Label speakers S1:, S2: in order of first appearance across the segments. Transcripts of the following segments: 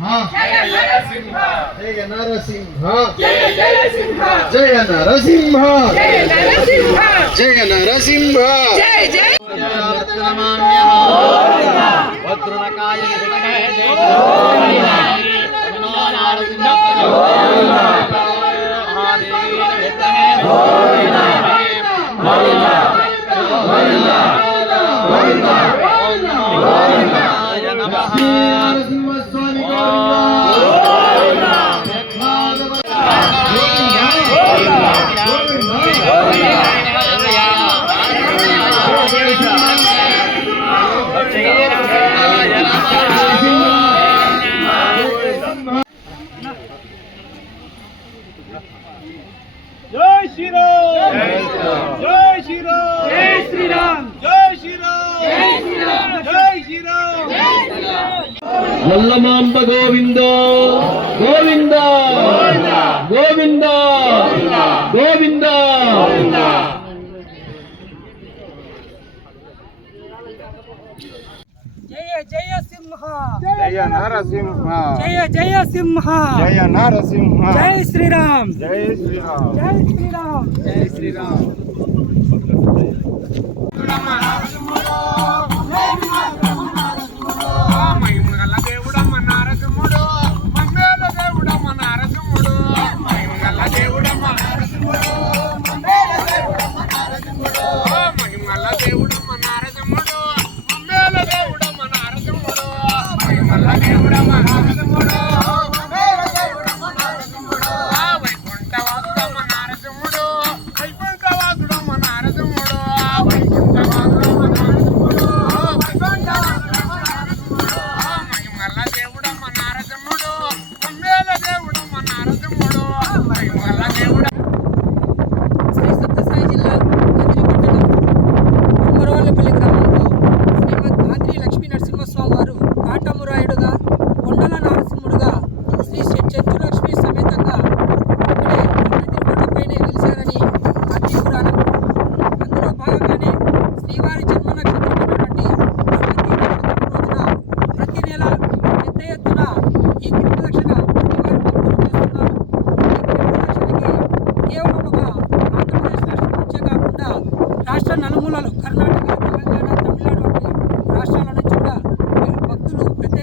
S1: జయ నరసింహ జయ నరసింహ జయ నరసింహ నరసింహ
S2: వల్లమాంబ గోవింద. గోవింద. గోవింద. గోవింద.
S3: జయ జయ సింహ.
S4: జయ నరసింహ.
S3: జయ జయ సింహ.
S4: జయ నరసింహ.
S3: జై శ్రీరామ్.
S4: జై శ్రీరామ్.
S3: జై శ్రీరామ్.
S4: జై శ్రీరామ్.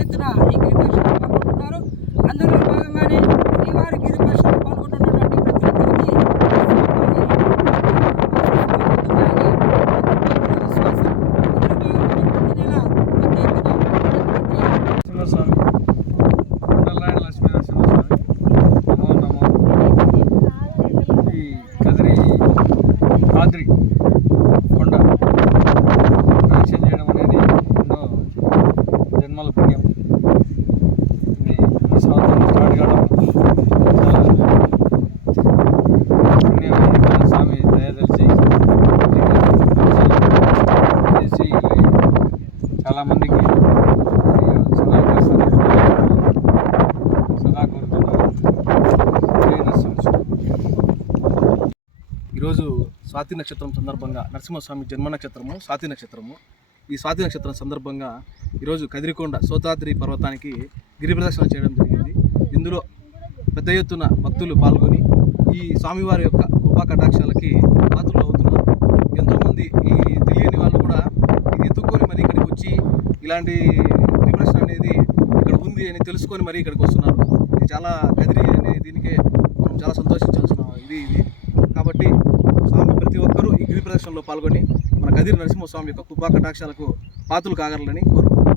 S3: ఎత్తున ఈ గిరి పాల్గొంటున్నారు అందులో భాగంగానే శ్రీవారి గిరి పాల్గొంటున్నటువంటి ప్రతి ఒక్కరికి విశ్వాసం అందులో భాగంగానే ప్రతి నెల పెద్ద ఎత్తున
S4: నరసింహస్వామి కొండలరాయణ లక్ష్మీ నరసింహస్వామి నమో నమో ఈ కదిరి ఆద్రి కొండ ప్రదక్షిణ చేయడం అనేది ఎన్నో జన్మల పుణ్యం ఇది ఈ సంవత్సరం స్టార్ట్ కావడం చాలా పుణ్యం ఈ స్వామి దయదలిచి చేసి చాలామందికి సదా అవకాశాలు సదా కోరుతున్నారు జై నరసింహస్వామి.
S5: ఈరోజు స్వాతి నక్షత్రం సందర్భంగా నరసింహస్వామి జన్మ నక్షత్రము స్వాతి నక్షత్రము. ఈ స్వాతి నక్షత్రం సందర్భంగా ఈరోజు కదిరికొండ సోతాద్రి పర్వతానికి గిరి ప్రదక్షిణ చేయడం జరిగింది. ఇందులో పెద్ద ఎత్తున భక్తులు పాల్గొని ఈ స్వామివారి యొక్క కృపా కటాక్షాలకి పాత్రలు అవుతున్నారు. ఎంతోమంది ఈ తెలియని వాళ్ళు కూడా ఇది ఎత్తుక్కొని మరి ఇక్కడికి వచ్చి ఇలాంటి గిరి అనేది ఇక్కడ ఉంది అని తెలుసుకొని మరి ఇక్కడికి వస్తున్నారు. ఇది చాలా కదిరి అనే దీనికే మనం చాలా సంతోషించాల్సిన ఇది ఇది. ఒక్కరూ గిరి ప్రదర్శనలో పాల్గొని మన కదిరి నరసింహస్వామి యొక్క కృపా కటాక్షాలకు పాత్రలు కాగలని కోరుకుంటున్నాను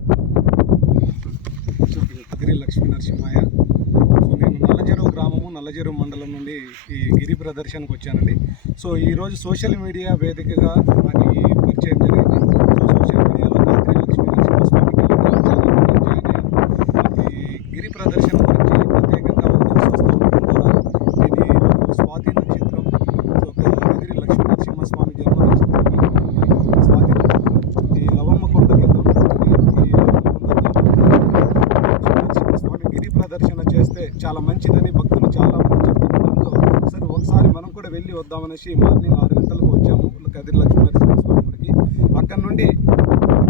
S6: కదిరి లక్ష్మీ నరసింహయ్య. సో నేను నల్లజెరువు గ్రామము నల్లజెరువు మండలం నుండి ఈ గిరి ప్రదర్శనకు వచ్చానండి. సో ఈరోజు సోషల్ మీడియా వేదికగా నాకు ఈ పరిచయం జరిగింది. సో సోషల్ మీడియాలో కదిరి లక్ష్మీ నరసింహస్వామి జాయిన్ అయ్యాను. ఈ గిరి ప్రదర్శన గురించి ప్రత్యేకంగా తెలిసి వస్తూ కూడా నేను ఈరోజు స్వాతి నక్షత్రం సో కదిరి లక్ష్మీ నరసింహస్వామి జన్మ నక్షత్రం ఈ స్వాతి నక్షత్రం ఈ లవమ్మ కొండ కింద ఉన్నటువంటి ఈ లవమ్మ కొండ స్వామి గిరి ప్రదర్శన చేస్తే చాలా మంచిదని భక్తులు చాలా మంది చెప్తుండడంతో సరే ఒకసారి మనం కూడా వెళ్ళి వద్దామనేసి మార్నింగ్ ఆరు గంటలకు వచ్చాము కదిరి లక్ష్మీ నరసింహస్వామి గుడికి అక్కడ నుండి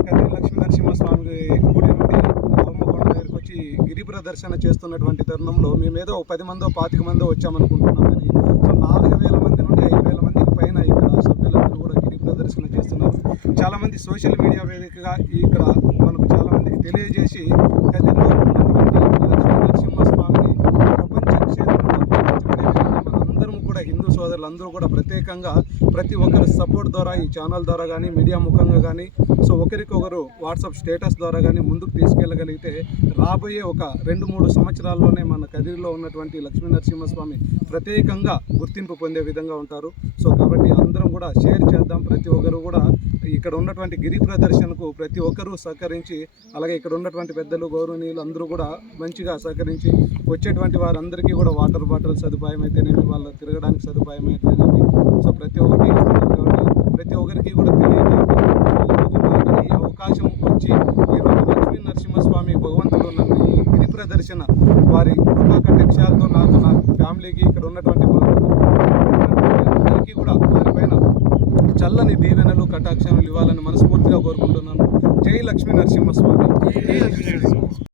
S6: కదిరి లక్ష్మీ నరసింహస్వామి గుడి నుండి లవమ్మ కొండ దగ్గరికి వచ్చి గిరి ప్రదర్శన చేస్తున్నటువంటి తరుణంలో మేము ఏదో పది మందో పాతిక మందో వచ్చామనుకుంటున్నాం కానీ సో నాలుగు వేల మంది నుండి ఐదు వేల మందికి పైన ఇక్కడ సభ్యులందరూ కూడా గిరి ప్రదర్శన చేస్తున్నారు. చాలామంది సోషల్ మీడియా వేదికగా ఇక్కడ మనకు చాలామందికి తెలియజేసి కదిలో ఉన్నటువంటి లక్ష్మీ నరసింహస్వామిని ప్రపంచ క్షేత్రంలో గుర్తించబడే విధంగా మనందరం కూడా వాళ్ళందరూ కూడా ప్రత్యేకంగా ప్రతి ఒక్కరి సపోర్ట్ ద్వారా ఈ ఛానల్ ద్వారా కానీ మీడియా ముఖంగా కానీ సో ఒకరికొకరు వాట్సాప్ స్టేటస్ ద్వారా కానీ ముందుకు తీసుకెళ్ళగలిగితే రాబోయే ఒక రెండు మూడు సంవత్సరాల్లోనే మన కదిరిలో ఉన్నటువంటి లక్ష్మీ నరసింహస్వామి ప్రత్యేకంగా గుర్తింపు పొందే విధంగా ఉంటారు. సో కాబట్టి అందరం కూడా షేర్ చేద్దాం. ప్రతి ఒక్కరు కూడా ఇక్కడ ఉన్నటువంటి గిరి ప్రదర్శనకు ప్రతి ఒక్కరూ సహకరించి అలాగే ఇక్కడ ఉన్నటువంటి పెద్దలు గౌరవనీయులు అందరూ కూడా మంచిగా సహకరించి వచ్చేటువంటి వారందరికీ కూడా వాటర్ బాటిల్ సదుపాయం అయితేనేమి వాళ్ళ తిరగడానికి సదుపాయం అయితేనేమి. సో ప్రతి ఒక్కటి ప్రతి ఒక్కరికి కూడా తెలియజేయండి ఈ అవకాశం వచ్చి ఈరోజు లక్ష్మీ నరసింహస్వామి భగవంతుడు నన్ను ఈ గిరి ప్రదర్శన వారి కృపా కటాక్షాలతో నాకు నా ఫ్యామిలీకి ఇక్కడ ఉన్నటువంటి భగవంతుడు అందరికీ కూడా వారిపైన చల్లని దీవెనలు కటాక్షములు ఇవ్వాలని మనస్ఫూర్తిగా కోరుకుంటున్నాను. జై లక్ష్మీ నరసింహస్వామి.